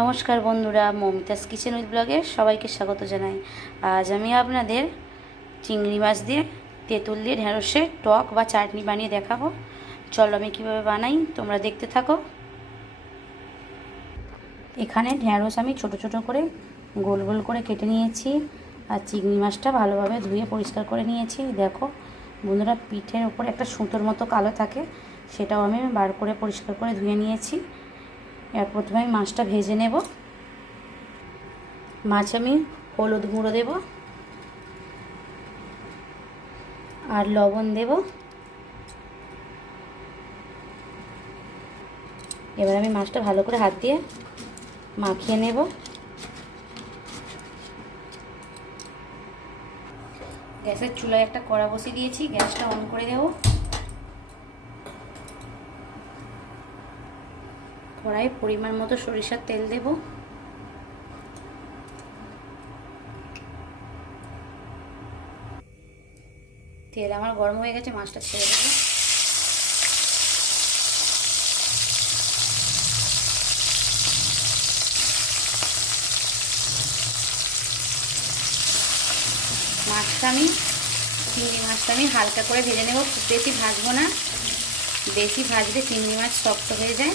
নমস্কার বন্ধুরা, Mumtaz kitchen with ব্লগে সবাইকে স্বাগত জানাই। আজ আমি আপনাদের চিংড়ি মাছ দিয়ে, তেঁতুল দিয়ে, ঢেঁড়সের টক বা চাটনি বানিয়ে দেখাবো। চলো আমি কীভাবে বানাই, তোমরা দেখতে থাকো। এখানে ঢেঁড়স আমি ছোট ছোট করে গোল গোল করে কেটে নিয়েছি আর চিংড়ি মাছটা ভালোভাবে ধুয়ে পরিষ্কার করে নিয়েছি। দেখো, বন্ধুরা, পিঠের ওপরে একটা সুতোর মতো কালো থাকে, সেটাও আমি বার করে পরিষ্কার করে ধুয়ে নিয়েছি। এবার প্রথমে আমি মাছটা ভেজে নেব। মাছ আমি হলুদ গুঁড়ো দেব। আর লবণ দেব। এবার আমি মাছটা ভালো করে হাত দিয়ে মাখিয়ে নেব। গ্যাসের চুলায় একটা কড়া বসিয়ে দিয়েছি, গ্যাসটা অন করে দেবো। কড়াই পরিমাণ মতো সরিষার তেল দেব। তেল আমার গরম হয়ে গেছে, মাছটা ছেড়ে দেবো। মাছটা আমি, চিংড়ি মাছটা আমি হালকা করে ভেজে নেব বেশি ভাজবো না। বেশি ভাজলে চিংড়ি মাছ শক্ত হয়ে যায়।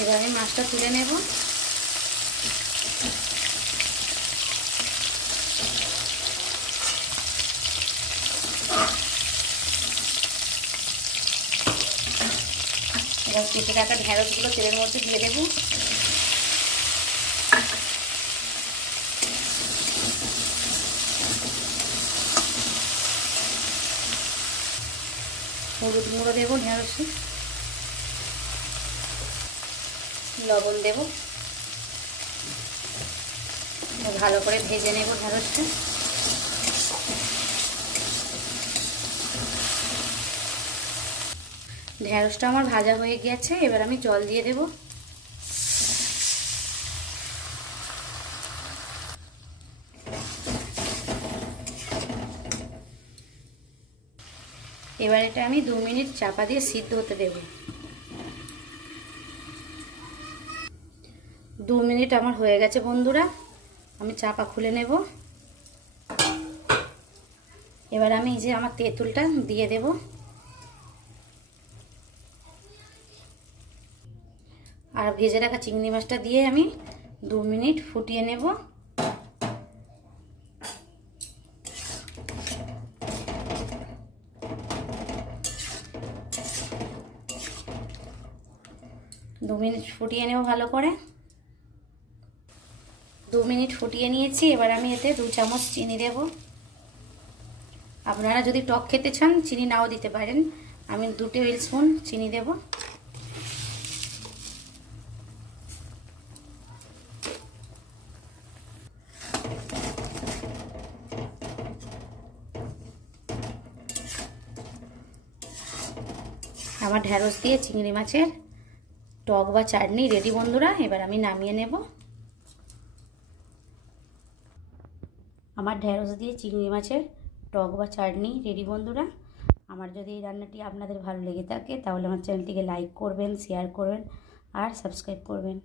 এবার আমি মাছটা তুলে নেব। এবার কেটে রাখা ঢেঁড়সগুলো তেলের মধ্যে দিয়ে দেবো। হলুদ গুঁড়ো দেবো ঢেঁড়সে লবণ দেব। ভালো করে ভেজে নেব ঢেঁড়সটা। ঢেঁড়সটা আমার ভাজা হয়ে গেছে, এবার আমি জল দিয়ে দেব। এবার এটা আমি দু মিনিট চাপা দিয়ে সিদ্ধ হতে দেবো। দু মিনিট আমার হয়ে গেছে বন্ধুরা। আমি চাপা খুলে নেব। এবার আমি এই যে আমার তেঁতুলটা দিয়ে দেব। আর ভেজে রাখা চিংড়ি মাছটা দিয়ে আমি দু মিনিট ফুটিয়ে নেব। দু মিনিট ফুটিয়ে নেব ভালো করে। দু মিনিট ফুটিয়ে নিয়েছি, এবার আমি এতে দু চামচ চিনি দেব। আপনারা যদি টক খেতে চান, চিনি নাও দিতে পারেন। আমি দু টেবিল স্পুন চিনি দেব। আমার ঢ্যাঁড়স দিয়ে চিংড়ি মাছের টক বা চাটনি রেডি বন্ধুরা, এবার আমি নামিয়ে নেব। আমার ঢেঁড়স দিয়ে চিংড়ি মাছের টক বা চাটনি রেডি বন্ধুরা। আমার যদি এই রান্নাটি আপনাদের ভালো লেগে থাকে, তাহলে আমার চ্যানেলটিকে লাইক করবেন, শেয়ার করবেন আর সাবস্ক্রাইব করবেন।